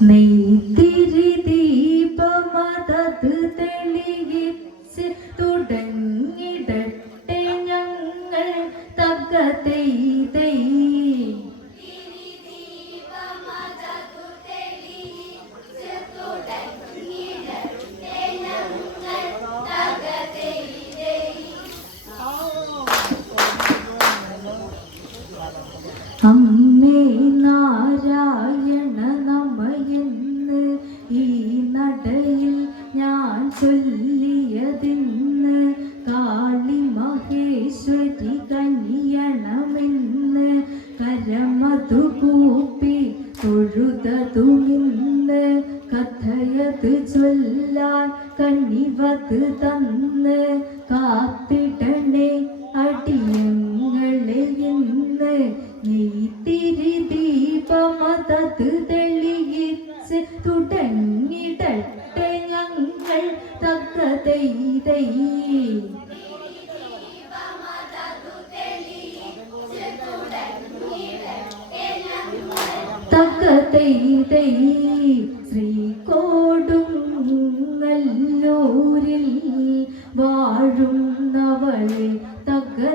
നെയ്ത്തിരി ദീപമതത് തെളിയിച്ച് തുടങ്ങിടട്ടെ ഞങ്ങൾ തകതൈതൈ അമ്മേ നാരായണ അടിയങ്ങളെ ഇന്ന് നീത്തിരി ദീപമതത് തെളിയിച്ച് തുടങ്ങിടട്ടെ ഞങ്ങൾ തക്കതൈതൈ തക്കതൈതൈ ശ്രീകോടുങ്ങല്ലൂരിൽ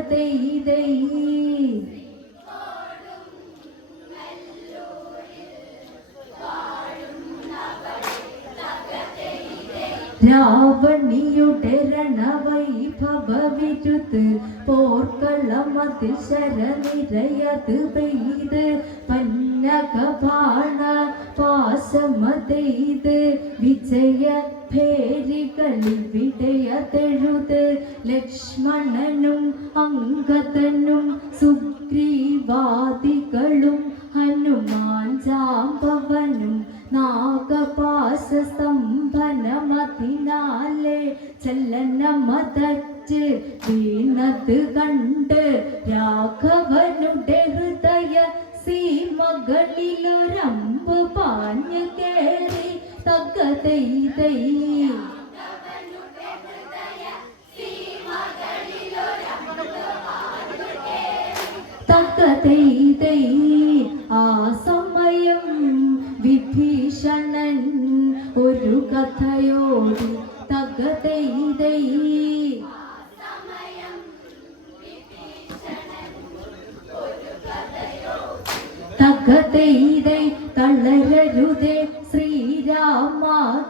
തകതൈതൈ രാവണിയുടെ രണവൈഭവവിരുത് പോർക്കളമതിൽ ശരനിരയത് പെയ്ത് പന്നകപാണ പാശമതെയ്ത് വിജയ ഭേരികളിൽ വിടയതെഴുത് ലക്ഷ്മണനും അങ്കദനും സുഗ്രീവാദികളും ഹനുമാൻ ജാമ്പവനും നാഗപാശ സ്തംഭനമതിനാലെ ചലനമതച്ച് വീണത് കണ്ട് രാഘവനുടെ ഹൃദയ സീമകളിലൊരമ്പ് പാഞ്ഞു കേറി തകതൈതൈ തകതൈതൈ ആ സമയം തളരരുതേ ശ്രീരാമ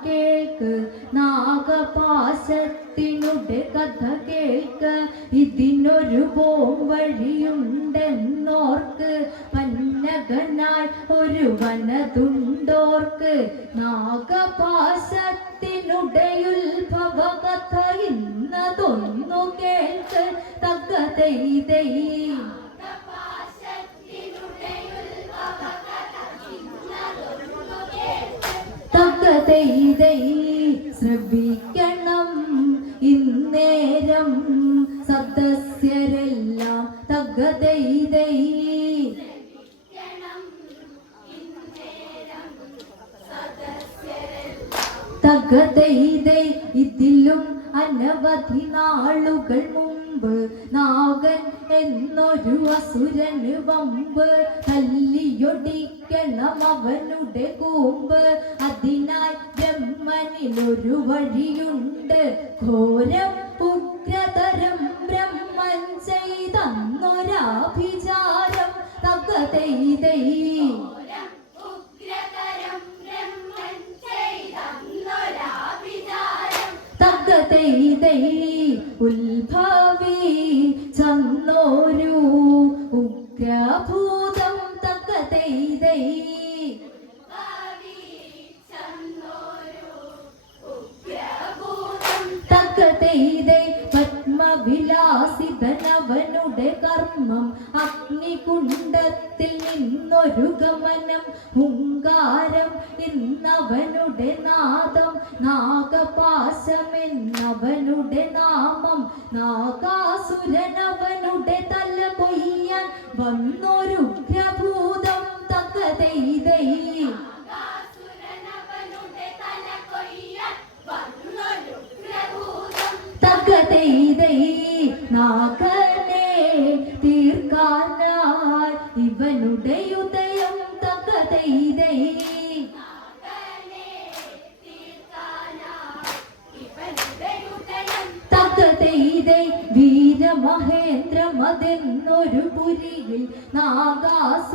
കേൾക്ക്. നാഗപാശത്തിനുടെ കഥ കേൾക്ക്. ഇതിനൊരു പോം വഴിയുണ്ടെന്നോർക്ക് പന്നകനായി ഒരു വനതുണ്ടോർക്ക്. നാഗപാശത്തിനുടെ ഉത്ഭവ കഥ ഇന്നതൊന്നു കേൾക്ക്. തകതൈതൈ തകതൈതൈ ശ്രവിക്കണം ഇന്നേരം സദസ്യരെല്ലാം തകതൈതൈ തകതൈതൈ ഇതിലും അനവധി നാളുകൾ മുമ്പ് നാഗൻ എന്നൊരു അസുരന് വമ്പ് തല്ലിയൊടിക്കണം അവനുടെ കൂമ്പ്. അതിനായി ബ്രഹ്മനിലൊരു വഴിയുണ്ട്. ഘോരം ഉഗ്രതരം ബ്രഹ്മൻ ചെയ്തന്നൊരാഭിചാരം തകതൈതൈ തകതൈതൈ ഉത്ഭവി ചന്നോരു ഉഗ്രഭൂതം തകതൈതൈ തകതൈതൈ പത്മവിലാസിതനവനുടെ കർമ്മം അഗ്നികുണ്ടത്തിൽ നിന്നൊരു ഗമനം ഹുങ്കാരം ഇന്നവനുടെ നാദം നാഗപാശമെന്നവനുടെ നാമം നാഗാസുരനവനുടെ തല കൊയ്യാൻ വന്നൊരു ഉഗ്രഭൂതം തകതൈതൈ നാഗനെ തീർക്കാനായി ഇവനുടെ ഉദയം തകതൈതൈ തകതൈതൈ വീരമഹേന്ദ്രം അതെന്നൊരു പുരിയിൽ നാഗാസുരനവനേവും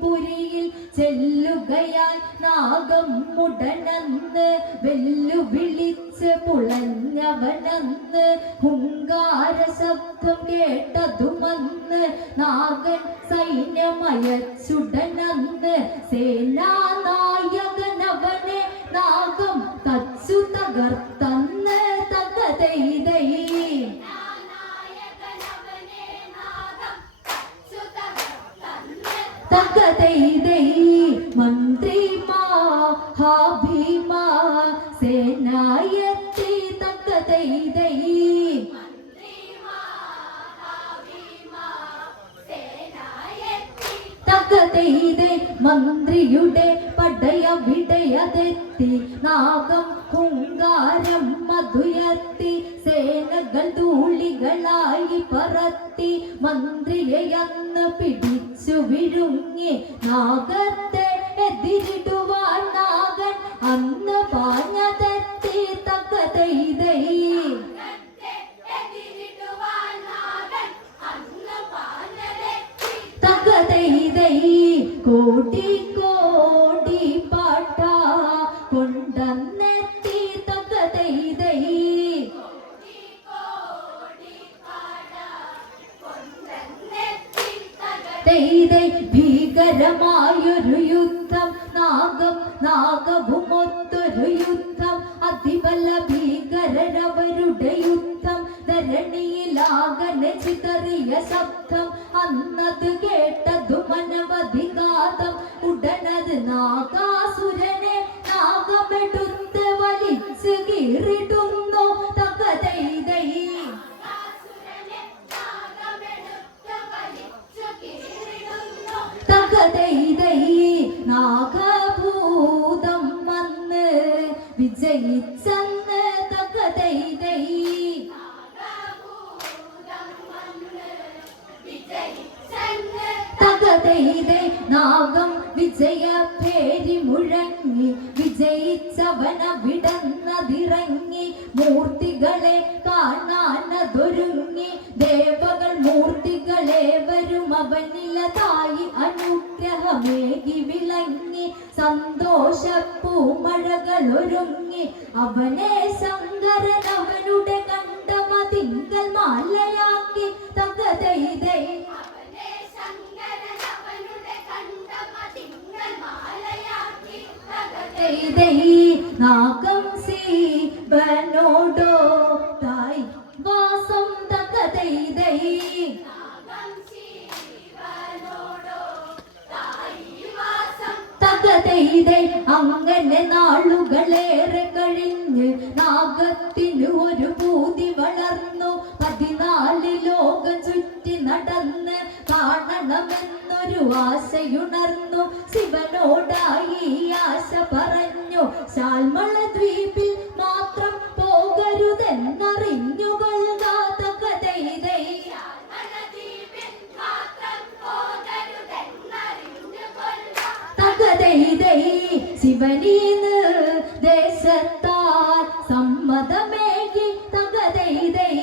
പുരിയിൽ ചെല്ലുകയാൽ നാഗം മുടനന്ന് വെല്ലുവിളി വെല്ലുവിളിച്ച് പുളഞ്ഞവനന്ന് ഹുങ്കാര ശബ്ദം കേട്ടതുമന്ന് നാഗൻ സൈന്യമയച്ചുടനന്ന് സേനാനായകനവനെ നാഗം തച്ചു തകർത്തന്ന് തകതൈതൈ തകതൈതൈ മന്ത്രിമാ ഹാഭീമാ സേനായത്തി തകതൈതൈ പടയ മന്ത്രിയുടെ പടയവിടയതെത്തി നാഗം കുങ്കാരം മധുയത്തി സേനകൾ ധൂളികളായി പറത്തി. മന്ത്രിയെ അന്ന് പിടിച്ചു വിഴുങ്ങി. നാഗത്തെ എതിരിടുവാൻ നാഗൻ അന്ന് പാഞ്ഞതെത്തി കോടി കോടി ഭീകരമായൊരു യുദ്ധം നാഗം നാഗഭുമൊത്തൊരു യുദ്ധം. അതിബല ഭീകരരവരുടെ യുദ്ധം ധരണിയിലാകനെ ചിതറിയ ശബ്ദം അന്നത് കേട്ടതു മനവധികാതം ഉടനത് നാഗാസുരനെ നാഗമെടുത്ത് വലിച്ച് കീറിടുന്നു തകതൈതൈ. തകതൈതൈ നാഗം വിജയ പേരി മുഴങ്ങി വിജയിച്ചവന വിടന്നതിറങ്ങി മൂർത്തികളെ കാണാനതൊരുങ്ങി ദേവകൾ മൂർത്തികളെ വരും അവനിലതായി അനുഗ്രഹമേകി വിളങ്ങി സന്തോഷ പൂമഴകൾ ഒരുങ്ങി അവനെ ശങ്കരൻ അവനുടെ കണ്ടമതിങ്കൽ മാലയാക്കി തകതൈതൈ നാഗം സീവനോടോ തായ് നാളുകളേറെ കഴിഞ്ഞ് നാഗത്തിന് ഒരു ഭൂതി വളർന്നു. പതിനാല് ലോകം ചുറ്റി നടന്ന് കാണണമെന്നൊരു ആശയുണർന്നു. ശിവനോടായി ആശ പറഞ്ഞു. ശാൽമള ദ്വീപിൽ മാത്രം പോകരുതെന്നറിഞ്ഞുകൊള്ളുക ശിവനീന്ന് ദേശത്താൽ സമ്മതമേകി തകതൈതൈ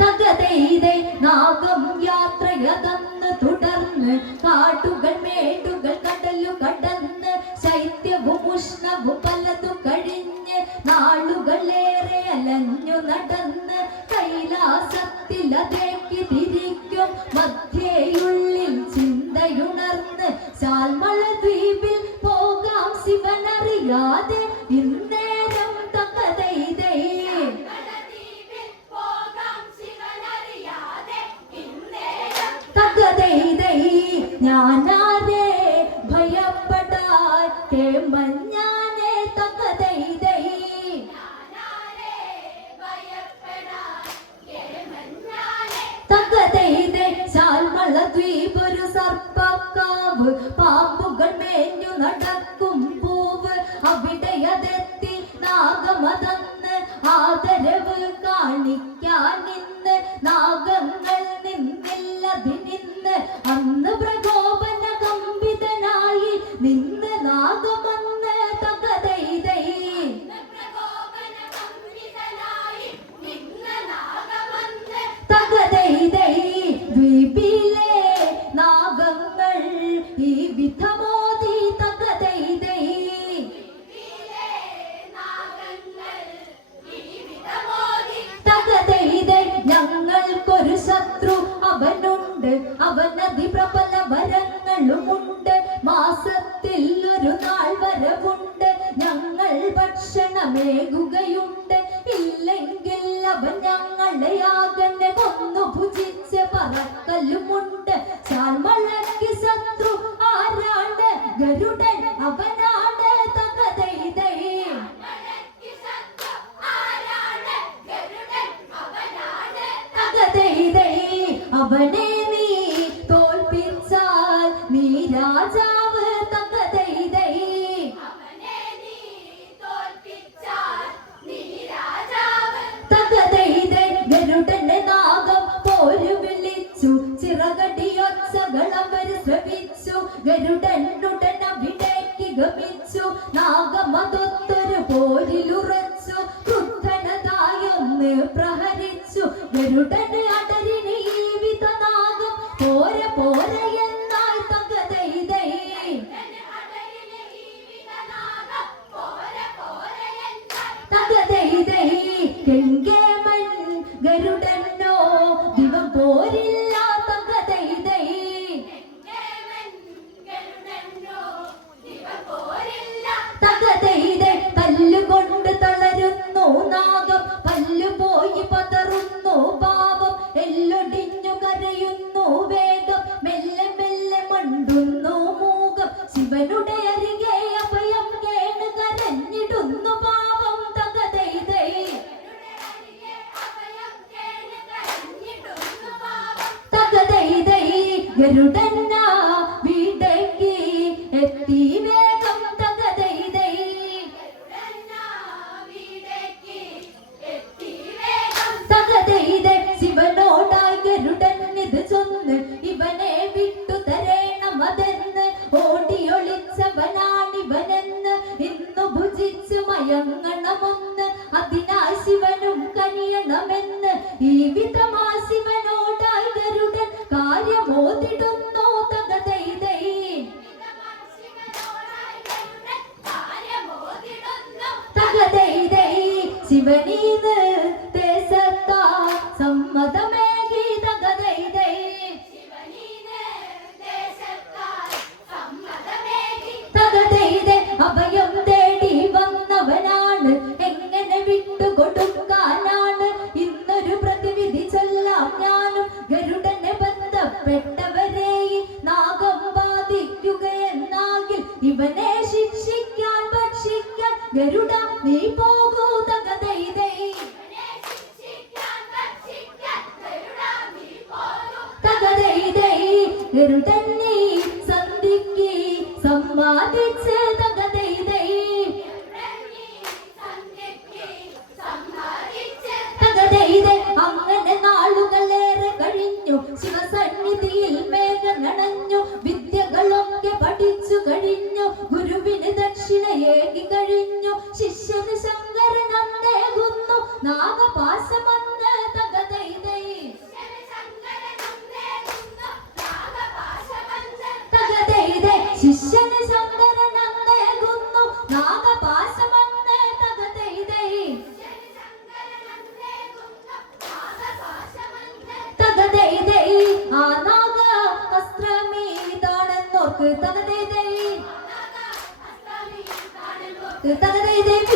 തകതൈതൈ നാഗം യാത്രയതന്ന് തുടർന്ന് കാട്ടുകൾ മേടുകൾ കടലു കടന്ന് ശൈത്യവും ഉഷ്ണവും പലതു കഴിഞ്ഞ് നാളുകളേറെ അലഞ്ഞു നടന്ന് കൈലാസത്തിലതേക്ക് ഭയപ്പെടാൻ നൽകുകയുണ്ട് ഇല്ലെങ്കിൽ അവൻ ഞങ്ങളെയാകെ പോര പോരയ തന്നെ സന്ധിക്ക് സമ്പാദിച്ച തകതൈതൈ തകതൈത അങ്ങനെ നാളുകളേറെ കഴിഞ്ഞു. ശിവസന്നിധിയിൽ മേഘനണഞ്ഞു വിദ്യകളൊക്കെ പഠിച്ചു കഴിഞ്ഞു. ഗുരുവിന് ദക്ഷിണ ഏകി കഴിഞ്ഞു. ശിഷ്യന് ശങ്കരനന്നേകുന്നു നാമപാസമ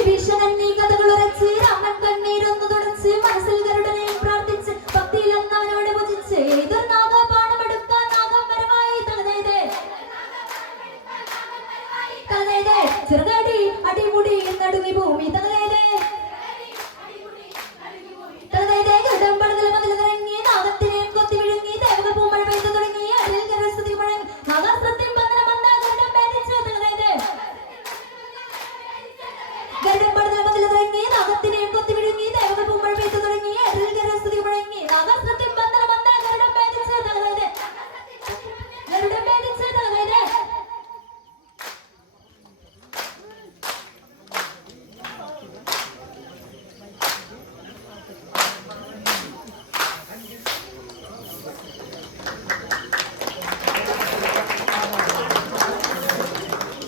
Exhibition and legal